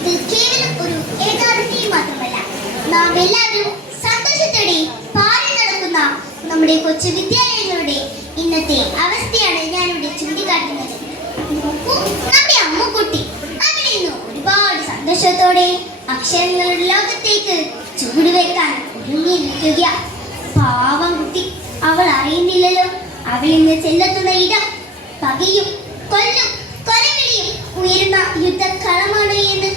ഇത് കേവലം ഒരു യാഥാർത്ഥ്യം മാത്രമല്ല, നാം എല്ലാവരും സന്തോഷത്തോടെ പാറി നടക്കുന്ന നമ്മുടെ കൊച്ചു വിദ്യാലയങ്ങളുടെ ഇന്നത്തെ അവസ്ഥയാണ് ഞാനിവിടെ ചൂണ്ടിക്കാട്ടുന്നത്. നോക്കൂ, നമ്മുടെ അമ്മുക്കുട്ടി അവിടെ നിന്ന് ഒരുപാട് സന്തോഷത്തോടെ അക്ഷരങ്ങളുടെ ലോകത്തേക്ക് ചുവടുവെക്കാൻ ഒരുങ്ങിയിരിക്കുക. പാവം കുട്ടി, അവൾ അറിയുന്നില്ലല്ലോ അവൾ ഇന്ന് ചെല്ലെത്തുന്ന ഇടം പകയും കൊല്ലും കൊലവിളിയും ഉയരുന്ന യുദ്ധക്കളമാണ് എന്ന്.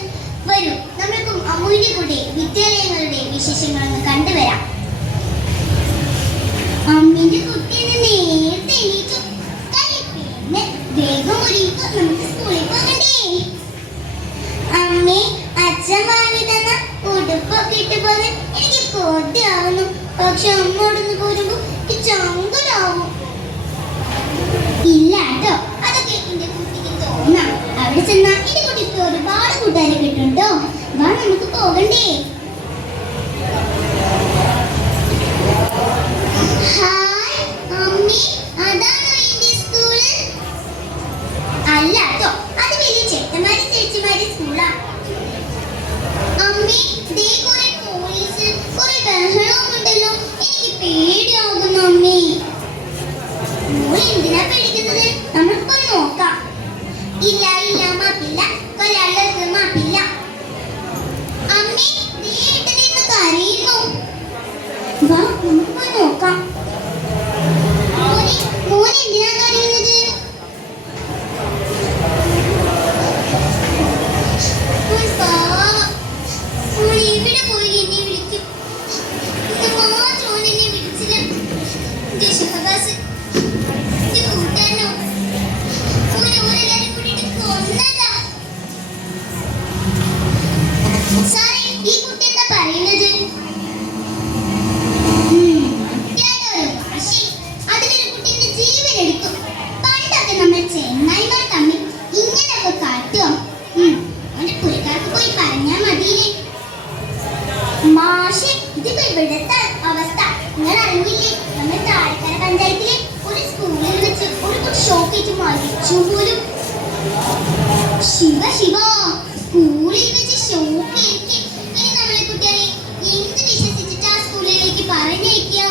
വരൂ, നമ്മൾക്കും അമ്മുവിന്റെ കൂടെ വിദ്യാലയങ്ങളുടെ വിശേഷങ്ങളൊന്ന് കണ്ടുവരാം. അമ്മിന്റെ കുട്ടി നേരത്തെ എണീറ്റു. പിന്നെ വേഗം ഒരുങ്ങിക്കോ, നമുക്ക് സ്കൂളിൽ പോകണ്ടേ. അമ്മേ, അച്ഛൻ വാങ്ങി തന്ന ഉടുപ്പൊക്കെ ഇട്ട് പോകാൻ എനിക്ക് കൊതിയാവുന്നു. പക്ഷെ അമ്മോടൊന്ന് പോരുമ്പോ ചങ്കലാവും. ഇല്ല കേട്ടോ, അതൊക്കെ എന്റെ കുട്ടിക്ക് തോന്നാം. അവിടെ ചെന്നാ എന്റെ കുട്ടിക്ക് ഒരുപാട് കൂട്ടുകാരെ കിട്ടുണ്ടോ. വാ, നമുക്ക് പോകണ്ടേ. ഹായ് അമ്മേ, അതാണോ എന്റെ സ്കൂള്? അല്ല കേട്ടോ, അത് വലിയ ചേട്ടന്മാരും ചേച്ചിമാരും സ്കൂളാ. അമ്മേ, ദേ കുറെ പോലീസ്, കുറെ ബഹളവും ഉണ്ടല്ലോ. എനിക്ക് പേടിയാകുന്നു അമ്മേ. മോൾ എന്തിനാ പേടിക്കുന്നത്? നമുക്കൊന്ന് നോക്കാം. ഇല്ല ഇല്ല, മാപ്പില്ല, കൊല്ലാളുകൾക്ക് മാപ്പില്ല. അമ്മേ, ദേ ഏട്ടനിന്ന് കരയുന്നു. വാ, നമുക്ക് നോക്കാം. മോൻ എന്തിനാ കരയുന്നത്? ഇവിടെ പോയി എന്നെ വിളിക്കും. ഇത് മാത്രം എന്നെ വിളിച്ചില്ല. എന്റെ ശിവദാസ്, എന്റെ കൂട്ടുകാരനോ, ഓരെല്ലാരും കൂടിയിട്ട് കൊന്നതാ. സാറേ, ഈ കുട്ടി എന്താ പറയുന്നത്? അതിലൊരു കുട്ടിന്റെ ജീവൻ എടുക്കും. പണ്ടൊക്കെ നമ്മൾ ചെങ്ങായിമാർ തമ്മിൽ ഇങ്ങനെയൊക്കെ കാട്ടുമോ? അവന്റെ പുരക്കാർക്ക് പോയി പറഞ്ഞാ മതിയില്ലേ. മാഷെ, ഇതിപ്പോ ഇവിടുത്തെ അവസ്ഥ നിങ്ങൾ അറിഞ്ഞില്ലേ? നമ്മൾ താഴെക്കര പഞ്ചായത്തിലെ ഒരു സ്കൂളിൽ വെച്ച് ഒരു കുട്ടി ഷോക്കേറ്റ് മരിച്ചു പോലും. ശിവ ശിവ, സ്കൂളിൽ വെച്ച് ഷോക്കേറ്റ്. ഇനി നമ്മളെ കുട്ടികളെ എന്ത് വിശ്വസിച്ചിട്ട് ആ സ്കൂളിലേക്ക് പറഞ്ഞയക്കുക?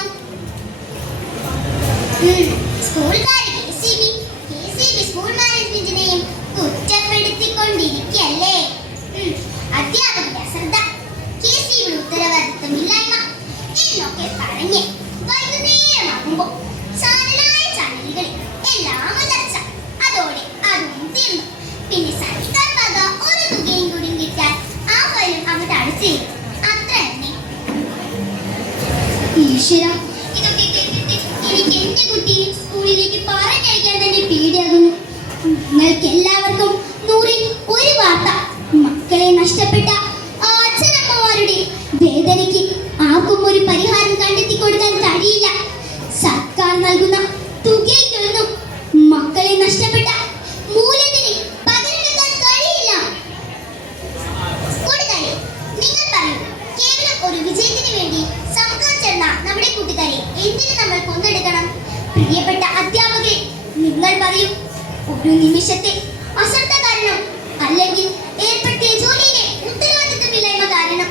സ്കൂൾക്കാരെ KCB സ്കൂൾ മാനേജ്മെന്റിനെയും കുറ്റപ്പെടുത്തിക്കൊണ്ടിരിക്കല്ലേ. അധ്യാപകരുടെ അശ്രദ്ധ, KCB ഉത്തരവാദിത്തമില്ലായ്മ എന്നൊക്കെ പറഞ്ഞ് വൈകുന്നേരമാകുമ്പോ ചാനലായ ചാനലുകളിൽ എല്ലാം അലർച്ച. അതോടെ അതും തീർന്നു. പിന്നെ സർക്കാർ വക ഒരു തുകയും കൂടി കിട്ടാൻ ആ ഫയലും അങ്ങോട്ട് അടിച്ചു. അത്ര തന്നെ. ഈശ്വര, ഇതൊക്കെ കേട്ടിട്ട് എനിക്ക് എന്റെ കുട്ടിയെ സ്കൂളിലേക്ക് പറഞ്ഞയക്കാൻ തന്നെ പേടിയാകുന്നു. നിങ്ങൾക്ക് എല്ലാവർക്കും 100-ൽ 1 വാർത്ത. മക്കളെ നഷ്ടപ്പെട്ട ആ അച്ഛനമ്മമാരുടെ വേദനയ്ക്ക് ആർക്കും ഒരു പരിഹാരം കണ്ടെത്തി കൊടുക്കാൻ കഴിയില്ല. സർക്കാർ നൽകുന്ന തുകയ്ക്കൊന്നും മക്കളെ നഷ്ടപ്പെട്ട മൂല്യത്തിന് പകരമെടുക്കാൻ കഴിയില്ല. കൂട്ടുകാരെ, നിങ്ങൾ പറയൂ, കേവലം ഒരു വിജയത്തിന് വേണ്ടി സമൂഹം ചേർന്ന നമ്മുടെ കൂട്ടുകാരെ എന്തിനു നമ്മൾ കൊന്നെടുക്കണം? പ്രിയപ്പെട്ട അധ്യാപകരെ, നിങ്ങൾ പറയൂ, ഒരു നിമിഷത്തെ അശ്രദ്ധ കാരണം അല്ലെങ്കിൽ ഏർപ്പെടുത്തിയ ജോലിയിലെ ഉത്തരവാദിത്തമില്ലായ്മ കാരണം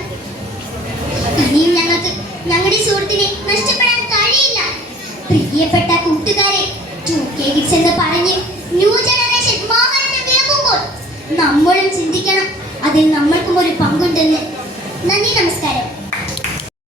ഇനിയും ഞങ്ങൾക്ക് ഞങ്ങളുടെ സുഹൃത്തിനെ നഷ്ടപ്പെടാൻ കഴിയില്ല. പ്രിയപ്പെട്ട കൂട്ടുകാരെ, 2K കിഡ്സ് എന്ന് പറഞ്ഞ് ന്യൂ ജനറേഷൻ വാഹനം വിളമ്പുമ്പോൾ നമ്മളും ചിന്തിക്കണം, അതിൽ നമ്മൾക്കും ഒരു പങ്കുണ്ടെന്ന്. നന്ദി, നമസ്കാരം.